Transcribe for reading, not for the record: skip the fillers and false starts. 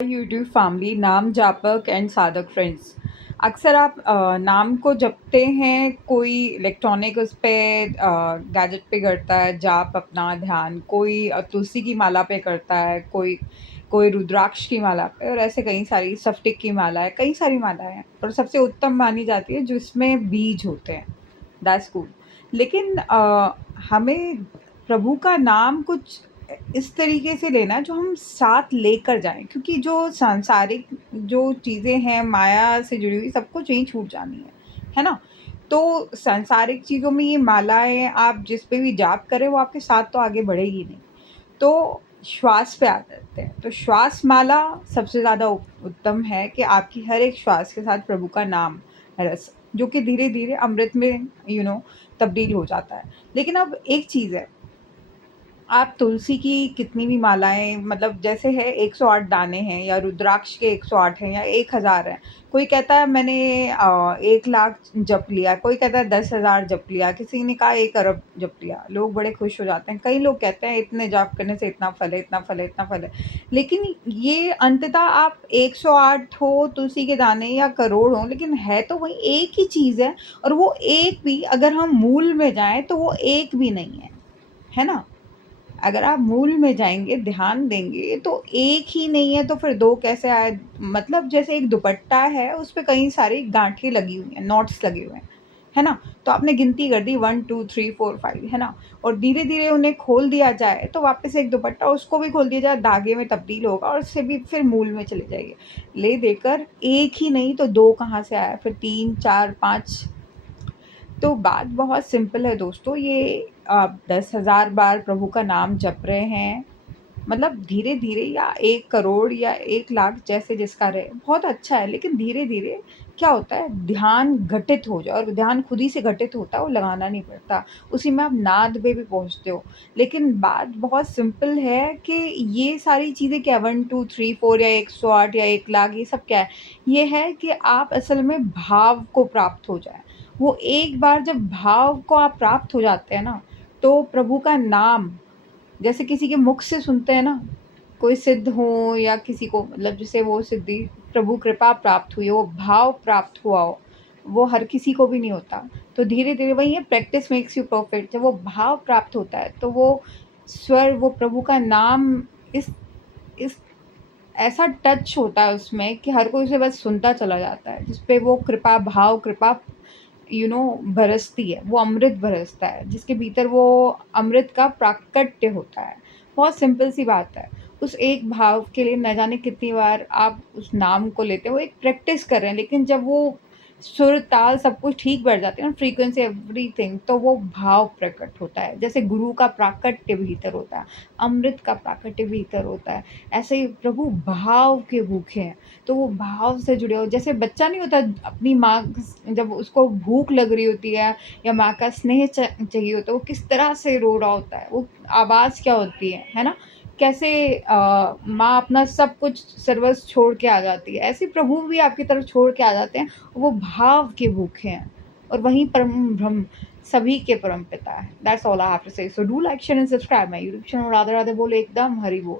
YouTube family नाम जापक and साधक friends. अक्सर आप नाम को जपते हैं, कोई इलेक्ट्रॉनिक उस पे गैजेट पे करता है जाप अपना ध्यान, कोई तुलसी की माला पे करता है, कोई कोई रुद्राक्ष की माला पे, और ऐसे कई सारी स्फटिक की माला है, कई सारी मालाएं हैं, और सबसे उत्तम मानी जाती है जिसमें बीज होते हैं। That's cool. लेकिन हमें प्रभु का नाम कुछ इस तरीके से लेना है जो हम साथ लेकर जाएं, क्योंकि जो सांसारिक जो चीज़ें हैं माया से जुड़ी हुई, सबको यहीं छूट जानी है ना। तो सांसारिक चीज़ों में ये मालाएं आप जिस पे भी जाप करें वो आपके साथ तो आगे बढ़ेगी नहीं। तो श्वास पे आ जाते हैं, तो श्वास माला सबसे ज़्यादा उत्तम है कि आपकी हर एक श्वास के साथ प्रभु का नाम रस, जो कि धीरे धीरे अमृत में तब्दील हो जाता है। लेकिन अब एक चीज़ है, आप तुलसी की कितनी भी मालाएँ, मतलब जैसे है 108 दाने हैं, या रुद्राक्ष के 108 हैं, या 1000 हैं। कोई कहता है मैंने 1 लाख जप लिया, कोई कहता है 10,000 जप लिया, किसी ने कहा 1 अरब जप लिया। लोग बड़े खुश हो जाते हैं। कई लोग कहते हैं इतने जाप करने से इतना फल है, इतना फल है, इतना फल है। लेकिन ये अंततः आप 108 हो तुलसी के दाने या करोड़ हों, लेकिन है तो वही एक ही चीज़ है, और वो एक भी अगर हम मूल में जाएँ तो वो एक भी नहीं है ना? अगर आप मूल में जाएँगे, ध्यान देंगे, तो एक ही नहीं है तो फिर 2 कैसे आए? मतलब जैसे एक दुपट्टा है, उस पे कई सारी गाँठें लगी हुई हैं, नॉट्स लगे हुए हैं, है ना? तो आपने गिनती कर दी 1 2 3 4 5, है ना? और धीरे-धीरे उन्हें खोल दिया जाए, तो वापस एक दुपट्टा उसको भी खोल दिया जाए, धागे में तब्दील होगा और उससे भी फिर मूल में चले जाइए। ले देकर एक ही नहीं तो 2 कहाँ से आया? फिर 3 4 5। तो बात बहुत सिंपल है दोस्तों, ये आप 10,000 बार प्रभु का नाम जप रहे हैं, मतलब धीरे-धीरे, या 1 करोड़ या 1 लाख, जैसे जिसका रहे, बहुत अच्छा है। लेकिन धीरे-धीरे क्या होता है, ध्यान घटित हो जाए, और ध्यान खुद ही से घटित होता है, वो लगाना नहीं पड़ता। उसी में आप नाद पे भी पहुँचते हो। लेकिन बात बहुत सिंपल है कि ये सारी चीज़ें क्या 1 2 3 4 या 108 या 1 लाख, ये सब क्या है? ये है कि आप असल में भाव को प्राप्त हो जाएँ। वो एक बार जब भाव को आप प्राप्त हो जाते हैं ना, तो प्रभु का नाम जैसे किसी के मुख से सुनते हैं ना, कोई सिद्ध हो या किसी को, मतलब जैसे वो सिद्धि प्रभु कृपा प्राप्त हुई हो, वो भाव प्राप्त हुआ हो, वो हर किसी को भी नहीं होता। तो धीरे-धीरे वही है, प्रैक्टिस मेक्स यू परफेक्ट। जब वो भाव प्राप्त होता है तो वो स्वर, वो प्रभु का नाम इस ऐसा टच होता है उसमें कि हर कोई उसे बस सुनता चला जाता है, जिस पे वो कृपा भाव, कृपा बरसती है, वो अमृत बरसता है, जिसके भीतर वो अमृत का प्राकट्य होता है। बहुत सिंपल सी बात है। उस एक भाव के लिए न जाने कितनी बार आप उस नाम को लेते हो, एक प्रैक्टिस कर रहे हैं, लेकिन जब वो सुर, ताल सब कुछ ठीक बैठ जाते हैं ना, फ्रीक्वेंसी एवरीथिंग, तो वो भाव प्रकट होता है। जैसे गुरु का प्राकट्य भीतर होता है, अमृत का प्राकट्य भीतर होता है, ऐसे ही प्रभु भाव के भूखे हैं। तो वो भाव से जुड़े हो, जैसे बच्चा नहीं होता अपनी माँ, जब उसको भूख लग रही होती है या माँ का स्नेह चाहिए होता है, वो किस तरह से रो रहा होता है, वो आवाज़ क्या होती है ना? कैसे माँ अपना सब कुछ सर्वस्व छोड़ के आ जाती है, ऐसे प्रभु भी आपकी तरफ छोड़ के आ जाते हैं। वो भाव के भूखे हैं, और वहीं परम ब्रह्म सभी के परम पिता है। That's all I have to say. So do like share and subscribe my YouTube channel. Radhe Radhe बोले, एकदम हरि बोल।